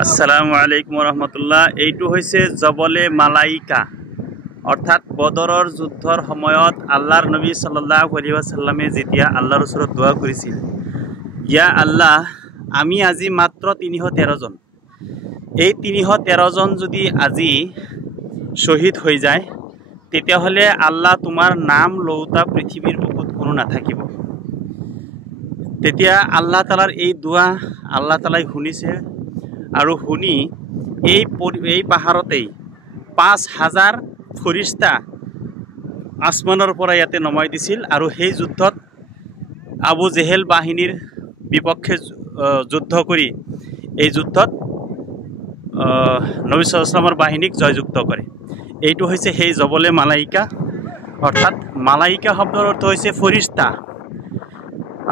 আসসালামু আলাইকুম ৰহমতুল্লাহ। এইটো হৈছে জবলে মালাইকা, অৰ্থাৎ বদৰৰ যুদ্ধৰ সময়ত আল্লাহৰ নবী সাল্লাল্লাহু আলাইহি ওয়াসাল্লামে যেতিয়া আল্লাহৰ ওচৰত দোৱা কৰিছিল, ইয়া আল্লাহ, আমি আজি মাত্ৰ ৩১৩ জন, এই ৩১৩ জন যদি আজি শহীদ হৈ যায়, তেতিয়াহ'লে আল্লাহ তোমাৰ নাম লওঁতা পৃথিৱীৰ বুকুত কোনো নাথাকিব। তেতিয়া আল্লাহ তালাৰ এই দোৱা আল্লাহ তালাই শুনিছে আৰু শুনি এই পাহাৰতেই ৫,০০০ ফৰিস্তা আসমানৰ পৰা ইয়াতে নমাই দিছিল আৰু সেই যুদ্ধত আবু জেহেল বাহিনীৰ বিপক্ষে যুদ্ধ কৰি এই যুদ্ধত নবী সাল্লাল্লাহু আলাইহি ওয়াসাল্লামৰ বাহিনীক জয়যুক্ত কৰে। এইটো হৈছে সেই জবলে মালাইকা, অৰ্থাৎ মালাইকা শব্দৰ অৰ্থ হৈছে ফৰিস্তা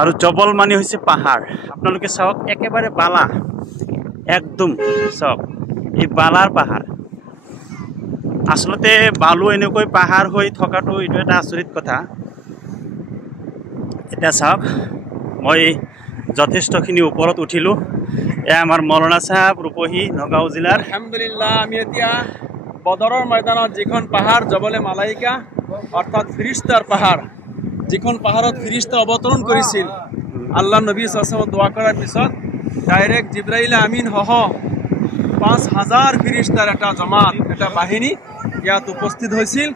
আৰু জবল মানে হৈছে পাহাৰ। আপোনালোকে চাওক, একেবাৰে বালা, একদম চাওক, এই বালাৰ পাহাৰ। আচলতে বালু এনেকৈ পাহাৰ হৈ থকাটো এইটো এটা আচৰিত কথা। এতিয়া চাওক, মই যথেষ্টখিনি ওপৰত উঠিলোঁ। এয়া আমাৰ মৌলানা চাহাব ৰূপহী, নগাঁও জিলাৰ। আলহামদুলিল্লাহ, আমি এতিয়া বদৰৰ ময়দানত যিখন পাহাৰ জবলে মালাইকা, অৰ্থাৎ ফিৰিস্তাৰ পাহাৰ, যিখন পাহাৰত ফিৰিস্তা অৱতৰণ কৰিছিল আল্লাহ নবী সাল্লাল্লাহু আলাইহি ওয়াসাল্লাম দোৱা কৰাৰ পিছত ডাইৰেক্ট জিব্ৰাইল আমিন সহ ৫,০০০ ফিৰিস্তাৰ এটা জমাত, এটা বাহিনী ইয়াত উপস্থিত হৈছিল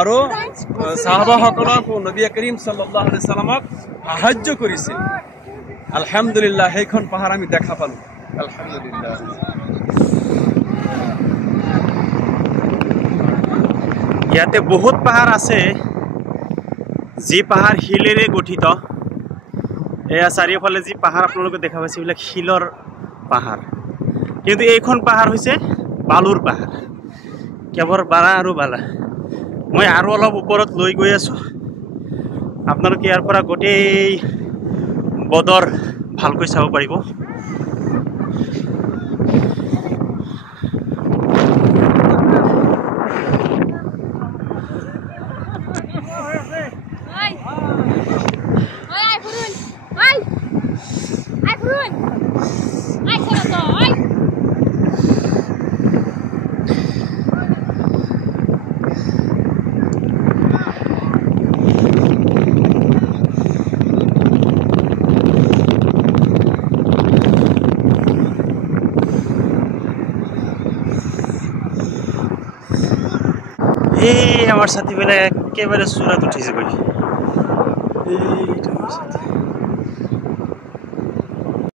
আৰু সাহাবাসকলক নবী কৰীম সাল্লাল্লাহু আলাইহি ওয়াসাল্লামক সাহায্য কৰিছিল। আলহামদুলিল্লাহ, সেইখন পাহাৰ আমি দেখা পালোঁ। আলহামদুলিল্লাহ। ইয়াতে বহুত পাহাৰ আছে, যি পাহাৰ শিলেৰে গঠিত। এয়া চাৰিওফালে যি পাহাৰ আপোনালোকে দেখা পাইছে, এইবিলাক শিলৰ পাহাৰ, কিন্তু এইখন পাহাৰ হৈছে বালুৰ পাহাৰ, কেৱল বালা আৰু বালা। মই আৰু অলপ ওপৰত লৈ গৈ আছোঁ, আপোনালোকে ইয়াৰ পৰা গোটেই বদৰ ভালকৈ চাব পাৰিব। এই আমাৰ সাথীবেলা একেবাৰে চূড়াত উঠিছে গৈ, এইটা আমাৰ সাথী।